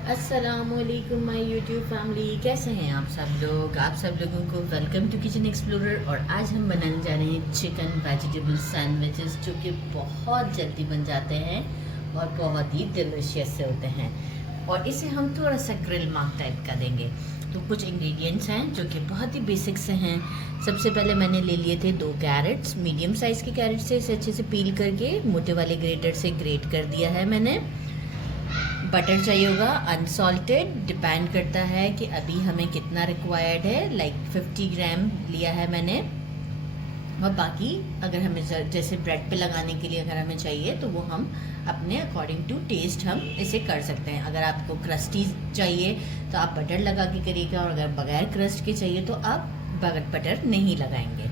अस्सलामुअलैकुम my YouTube family, कैसे हैं आप सब लोग। आप सब लोगों को वेलकम टू किचन एक्सप्लोरर। और आज हम बनाने जा रहे हैं चिकन वेजिटेबल सैंडविचेस, जो कि बहुत जल्दी बन जाते हैं और बहुत ही डिलीशियस से होते हैं। और इसे हम थोड़ा सा ग्रिल मार्क टाइप का देंगे। तो कुछ इंग्रेडिएंट्स हैं जो कि बहुत ही बेसिक से हैं। सबसे पहले मैंने ले लिए थे 2 कैरेट्स, मीडियम साइज़ के कैरेट से इसे अच्छे से पील करके मोटे वाले ग्रेटर से ग्रेट कर दिया है मैंने। बटर चाहिए होगा अनसॉल्टेड, डिपेंड करता है कि अभी हमें कितना रिक्वायर्ड है। लाइक 50 ग्राम लिया है मैंने। और बाकी अगर हमें जैसे ब्रेड पे लगाने के लिए अगर हमें चाहिए तो वो हम अपने अकॉर्डिंग टू टेस्ट हम इसे कर सकते हैं। अगर आपको क्रस्टी चाहिए तो आप बटर लगा के करिएगा, और अगर बगैर क्रस्ट के चाहिए तो आप बटर नहीं लगाएंगे।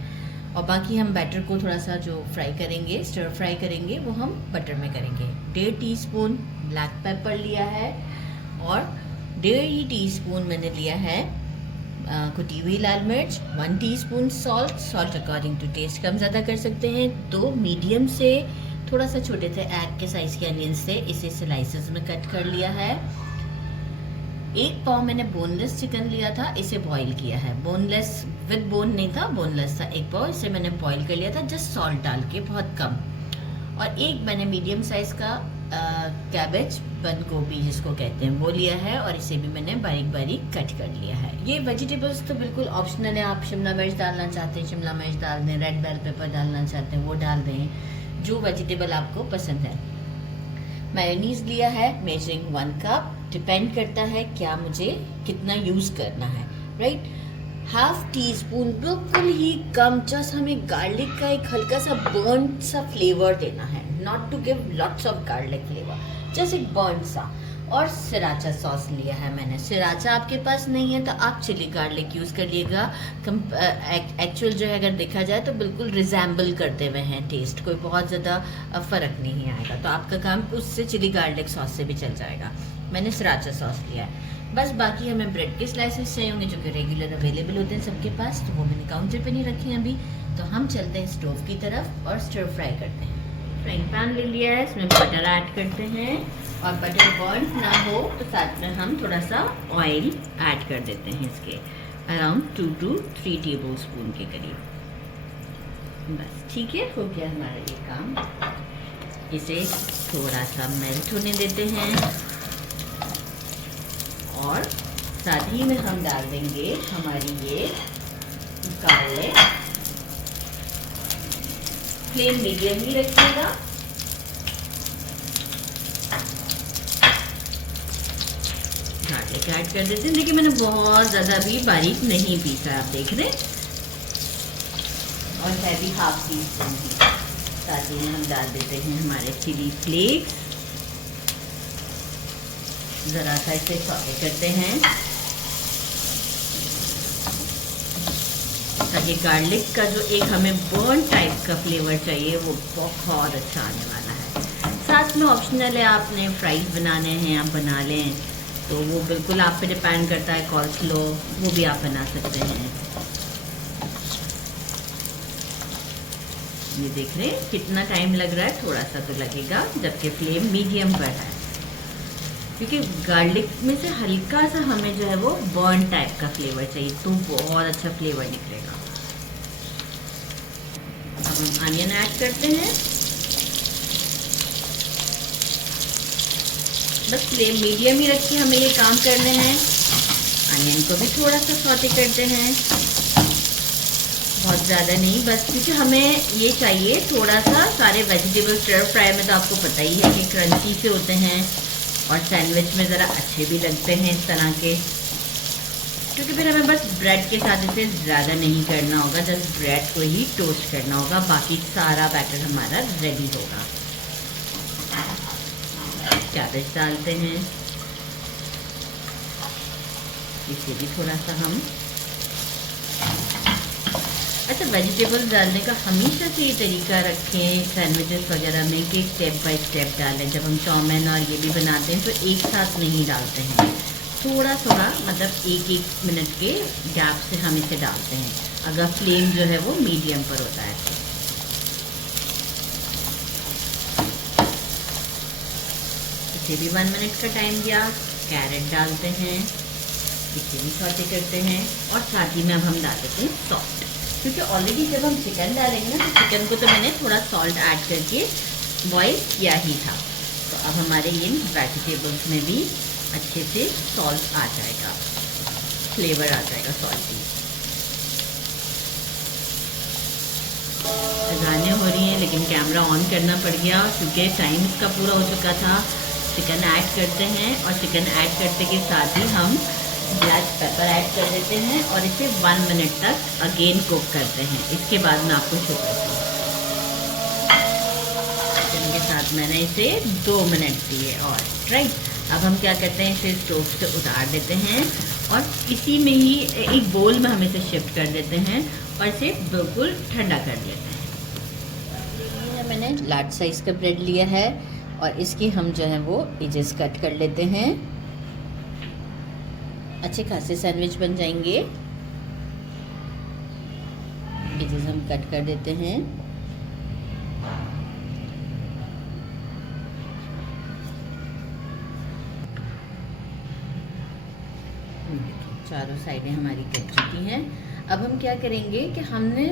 और बाकी हम बैटर को थोड़ा सा जो फ्राई करेंगे, स्टर फ्राई करेंगे, वो हम बटर में करेंगे। 1.5 टीस्पून ब्लैक पेपर लिया है और 1.5 टीस्पून मैंने लिया है कुटी हुई लाल मिर्च। 1 teaspoon salt according to taste कम ज़्यादा कर सकते हैं। 2 मीडियम से थोड़ा सा छोटे थे एग के साइज़ के अनियंस थे, इसे स्लाइसेस में कट कर लिया है। 1 पाव मैंने बोनलेस चिकन लिया था, इसे बॉईल किया है। बोनलेस विद बोन नहीं था, बोनलेस था 1 पाव, इसे मैंने बॉईल कर लिया था जस्ट सॉल्ट डाल के, बहुत कम। और 1 मैंने मीडियम साइज का कैबेज, बंद गोभी जिसको कहते हैं, वो लिया है, और इसे भी मैंने बारीक बारीक कट कर लिया है। ये वेजिटेबल्स तो बिल्कुल ऑप्शनल है। आप शिमला मिर्च डालना चाहते हैं शिमला मिर्च डाल दें, रेड बेल पेपर डालना चाहते हैं वो डाल दें, जो वेजिटेबल आपको पसंद है। मेयोनीज लिया है मेजरिंग 1 कप, डिपेंड करता है क्या मुझे कितना यूज़ करना है, राइट। 1/2 टीस्पून, बिल्कुल ही कम, जस्ट हमें गार्लिक का एक हल्का सा बर्न सा फ्लेवर देना है, not to give lots of garlic flavour, just एक बर्न सा। और सराचा सॉस लिया है मैंने। सराचा आपके पास नहीं है तो आप चिली गार्लिक यूज़ करिएगा। एक्चुअल जो है अगर देखा जाए तो बिल्कुल रिजेंबल करते हुए हैं टेस्ट, कोई बहुत ज़्यादा फ़र्क नहीं आएगा। तो आपका काम उससे चिली गार्लिक सॉस से भी चल जाएगा। मैंने सराचा सॉस लिया है बस। बाकी हमें ब्रेड के स्लाइसेस चाहिए होंगे जो कि रेगुलर अवेलेबल होते हैं सबके पास, तो वो मैंने काउंटर पे नहीं रखे हैं अभी। तो हम चलते हैं स्टोव की तरफ और स्टर फ्राई करते हैं। फ्राइंग पैन ले लिया है, इसमें बटर ऐड करते हैं, और बटर बर्न ना हो तो साथ में हम थोड़ा सा ऑयल ऐड कर देते हैं, इसके अराउंड 2 to 3 टेबल स्पून के करीब। बस ठीक है, हो गया हमारा ये काम। इसे थोड़ा सा मेल्ट होने देते हैं, और साथ ही में हम डाल देंगे हमारी ये गार्लिक। फ्लेम मीडियम ही रखिएगा। गार्लिक ऐड कर देते हैं। देखिए मैंने बहुत ज़्यादा अभी बारीक नहीं पीसा, आप देख रहे हैं, और है भी 1/2 टीस्पून ही। साथ ही में हम डाल देते हैं हमारे चिली फ्लेक्स, ज़रा सा इसे सॉटे करते हैं ताकि गार्लिक का जो एक हमें बर्न टाइप का फ्लेवर चाहिए वो बहुत अच्छा आने वाला है। साथ में ऑप्शनल है, आपने फ्राइज बनाने हैं आप बना लें, तो वो बिल्कुल आप पे डिपेंड करता है। कॉल्स्लो वो भी आप बना सकते हैं। ये देख रहे हैं कितना टाइम लग रहा है, थोड़ा सा तो लगेगा, जबकि फ्लेम मीडियम पर है, क्योंकि गार्लिक में से हल्का सा हमें जो है वो बर्न टाइप का फ्लेवर चाहिए, तो बहुत अच्छा फ्लेवर निकलेगा। अब हम अनियन ऐड करते हैं। बस फ्लेम मीडियम ही रख के हमें ये काम करने हैं। अनियन को भी थोड़ा सा सॉटे करते हैं, बहुत ज़्यादा नहीं, बस क्योंकि हमें ये चाहिए थोड़ा सा। सारे वेजिटेबल स्टर फ्राई में तो आपको पता ही है कि क्रंची से होते हैं, और सैंडविच में ज़रा अच्छे भी लगते हैं इस तरह के, क्योंकि फिर हमें बस ब्रेड के साथ इसे ज़्यादा नहीं करना होगा, जस्ट ब्रेड को ही टोस्ट करना होगा, बाकी सारा बैटर हमारा रेडी होगा। कैबेज डालते हैं, इसे भी थोड़ा सा हम। अच्छा, वेजिटेबल्स डालने का हमेशा से ये तरीका रखें सैंडविचेस वगैरह में कि स्टेप बाय स्टेप डालें। जब हम चाउमीन और ये भी बनाते हैं तो एक साथ नहीं डालते हैं, थोड़ा थोड़ा, मतलब 1-1 मिनट के गैप से हम इसे डालते हैं, अगर फ्लेम जो है वो मीडियम पर होता है। इसे भी 1 मिनट का टाइम दिया, कैरेट डालते हैं, इसे भी सौटे करते हैं और साथ ही में अब हम डाल देते हैं सॉल्ट, क्योंकि ऑलरेडी जब हम चिकन डालेंगे ना तो चिकन को तो मैंने थोड़ा सॉल्ट ऐड करके बॉईल किया ही था। तो अब हमारे इन वेजिटेबल्स में भी अच्छे से सॉल्ट आ जाएगा, फ्लेवर आ जाएगा सॉल्ट की। गाने हो रही हैं लेकिन कैमरा ऑन करना पड़ गया क्योंकि टाइम इसका पूरा हो चुका था। चिकन ऐड करते हैं और चिकन ऐड करते के साथ ही हम ब्लैक पेपर ऐड कर देते हैं और इसे 1 मिनट तक अगेन कुक करते हैं। इसके बाद मैं आपको शो करती हूँ। चिकन के साथ मैंने इसे 2 मिनट दिए और राइट। अब हम क्या करते हैं, इसे स्टोव से उतार देते हैं और इसी में ही एक बोल में हम इसे शिफ्ट कर देते हैं और इसे बिल्कुल ठंडा कर देते हैं। मैंने लार्ज साइज़ का ब्रेड लिया है और इसकी हम जो है वो एजेस कट कर लेते हैं। अच्छे खासे सैंडविच बन जाएंगे। एजेस हम कट कर देते हैं। चारों साइडें हमारी कट चुकी हैं। अब हम क्या करेंगे कि हमने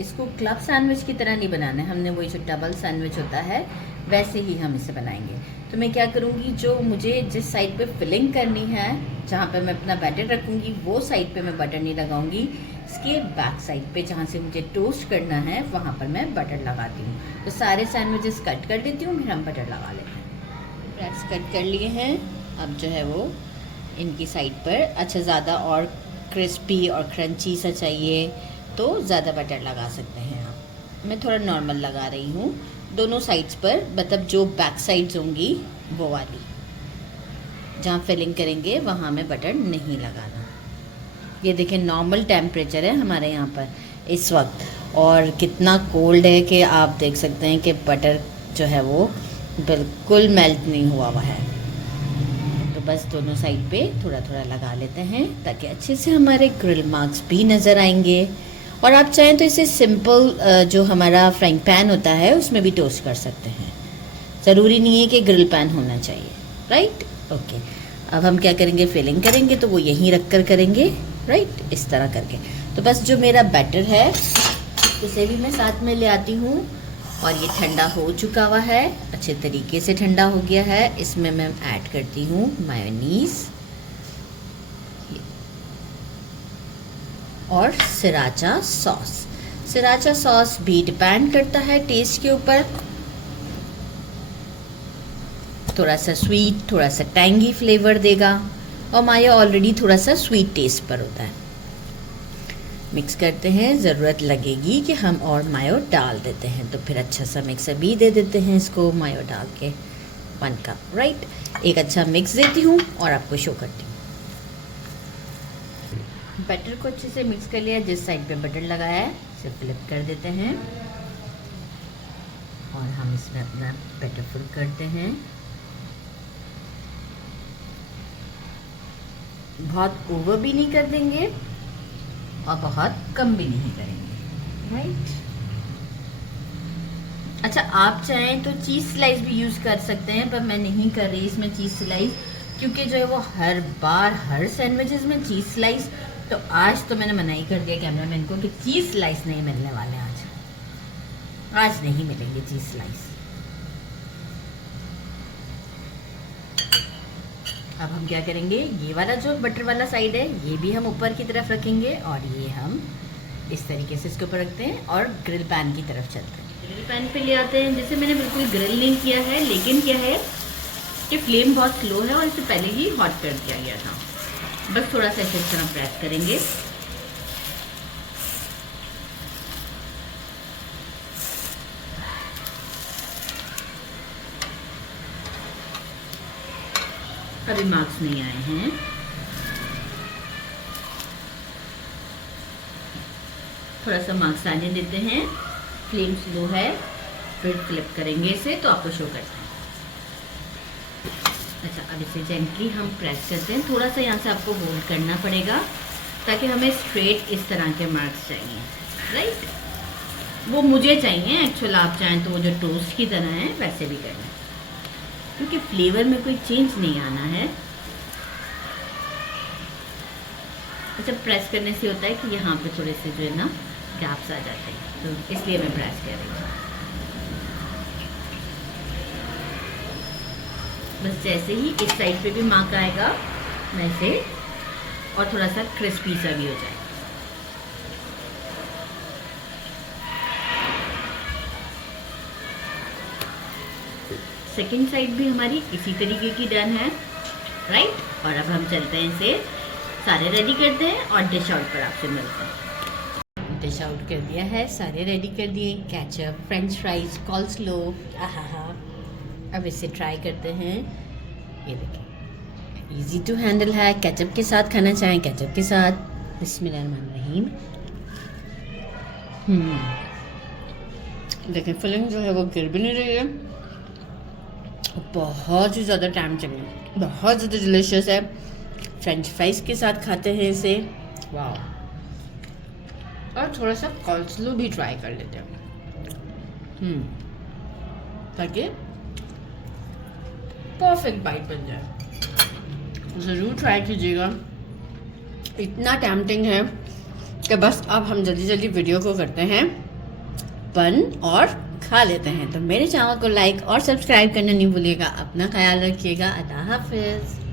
इसको क्लब सैंडविच की तरह नहीं बनाना है, हमने वही जो डबल सैंडविच होता है वैसे ही हम इसे बनाएंगे। तो मैं क्या करूँगी, जो मुझे जिस साइड पे फिलिंग करनी है, जहाँ पे मैं अपना बैटर रखूँगी वो साइड पे मैं बटर नहीं लगाऊंगी। इसके बैक साइड पे जहाँ से मुझे टोस्ट करना है वहाँ पर मैं बटर लगाती हूँ। तो सारे सैंडविचेस कट कर देती हूँ, फिर हम बटर लगा लेते हैं। ब्रेड्स कट कर लिए हैं। अब जो है वो इनकी साइड पर अच्छा ज़्यादा और क्रिस्पी और क्रंची सा चाहिए तो ज़्यादा बटर लगा सकते हैं आप। मैं थोड़ा नॉर्मल लगा रही हूँ दोनों साइड्स पर, मतलब जो बैक साइड्स होंगी वो वाली, जहाँ फिलिंग करेंगे वहाँ में बटर नहीं लगाना। ये देखें नॉर्मल टेम्परेचर है हमारे यहाँ पर इस वक्त और कितना कोल्ड है कि आप देख सकते हैं कि बटर जो है वो बिल्कुल मेल्ट नहीं हुआ हुआ है। बस दोनों साइड पे थोड़ा थोड़ा लगा लेते हैं ताकि अच्छे से हमारे ग्रिल मार्क्स भी नज़र आएंगे। और आप चाहें तो इसे सिंपल जो हमारा फ्राइंग पैन होता है उसमें भी टोस्ट कर सकते हैं, ज़रूरी नहीं है कि ग्रिल पैन होना चाहिए, राइट। ओके, अब हम क्या करेंगे, फिलिंग करेंगे तो वो यहीं रख कर करेंगे, राइट, इस तरह करके। तो बस जो मेरा बैटर है उसे भी मैं साथ में ले आती हूँ और ये ठंडा हो चुका हुआ है, अच्छे तरीके से ठंडा हो गया है। इसमें मैं ऐड करती हूँ मायोनीज और सिराचा सॉस। सिराचा सॉस भी डिपेंड करता है टेस्ट के ऊपर, थोड़ा सा स्वीट थोड़ा सा टैंगी फ्लेवर देगा और मायो ऑलरेडी थोड़ा सा स्वीट टेस्ट पर होता है। मिक्स करते हैं, ज़रूरत लगेगी कि हम और मायो डाल देते हैं तो फिर अच्छा सा मिक्स अभी दे देते हैं इसको मायो डाल के 1 कप, राइट। एक अच्छा मिक्स देती हूँ और आपको शो करती हूँ। बटर को अच्छे से मिक्स कर लिया, जिस साइड पे बटर लगाया है इसे फ्लिप कर देते हैं और हम इसमें अपना बटर फिल करते हैं। बहुत ओवर भी नहीं कर देंगे और बहुत कम भी नहीं करेंगे, राइट। अच्छा, आप चाहें तो चीज़ स्लाइस भी यूज़ कर सकते हैं, पर मैं नहीं कर रही इसमें चीज़ स्लाइस, क्योंकि जो है वो हर बार हर सैंडविचेस में चीज़ स्लाइस, तो आज तो मैंने मना ही कर दिया कैमरामैन को कि चीज़ स्लाइस नहीं मिलने वाले आज नहीं मिलेंगे चीज़ स्लाइस। अब हम क्या करेंगे, ये वाला जो बटर वाला साइड है ये भी हम ऊपर की तरफ रखेंगे और ये हम इस तरीके से इसके ऊपर रखते हैं और ग्रिल पैन की तरफ चलते हैं। ग्रिल पैन पे ले आते हैं। जैसे मैंने बिल्कुल ग्रिल नहीं किया है, लेकिन क्या है कि फ्लेम बहुत स्लो है और इसे पहले ही हॉट कर दिया गया था। बस थोड़ा सा इस तरह प्रेस करेंगे। अभी मार्क्स नहीं आए हैं। थोड़ा सा मार्क्स आने देते हैं। फ्लेम स्लो है, फिर फ्लिप करेंगे इसे तो आपको शो करते हैं। अच्छा, अब इसे जेंटली हम प्रेस करते हैं। थोड़ा सा यहाँ से आपको होल्ड करना पड़ेगा ताकि हमें स्ट्रेट इस तरह के मार्क्स चाहिए, राइट। वो मुझे चाहिए एक्चुअल, आप चाहें तो वो जो टोस्ट की तरह है वैसे भी करना है, क्योंकि फ्लेवर में कोई चेंज नहीं आना है। अच्छा, प्रेस करने से होता है कि यहाँ पे थोड़े से जो है ना गैप्स आ जाते हैं, तो इसलिए मैं प्रेस कर रही हूँ। बस जैसे ही इस साइड पे भी मार्क आएगा वैसे, और थोड़ा सा क्रिस्पी सा भी हो जाए। सेकंड साइड भी हमारी इसी तरीके की डन है, राइट। और अब हम चलते हैं, इसे सारे रेडी करते हैं और डिश आउट पर आपसे मिलते हैं। डिश आउट कर दिया है, सारे रेडी कर दिए, केचप, फ्रेंच फ्राइज, कॉल्स्लो, आहा। अब इसे ट्राई करते हैं। ये देखिए, इजी टू हैंडल है। केचप के साथ खाना चाहें केचप के साथ। बिस्मिल्लाहिर्रहमानिर्रहीम। देखिए, फिलिंग जो है वो गिर भी नहीं रही है, बहुत ही ज़्यादा टाइम चाहिए, बहुत ज़्यादा डिलीशियस है। फ्रेंच फ्राइज के साथ खाते हैं इसे, वाह। और थोड़ा सा कॉल्स्लो भी ट्राई कर लेते हैं, ताकि परफेक्ट बाइट बन जाए। ज़रूर ट्राई कीजिएगा, इतना टेम्पटिंग है कि बस अब हम जल्दी जल्दी वीडियो को करते हैं बन और खा लेते हैं। तो मेरे चैनल को लाइक और सब्सक्राइब करना नहीं भूलिएगा। अपना ख्याल रखिएगा। अल्लाह हाफिज़।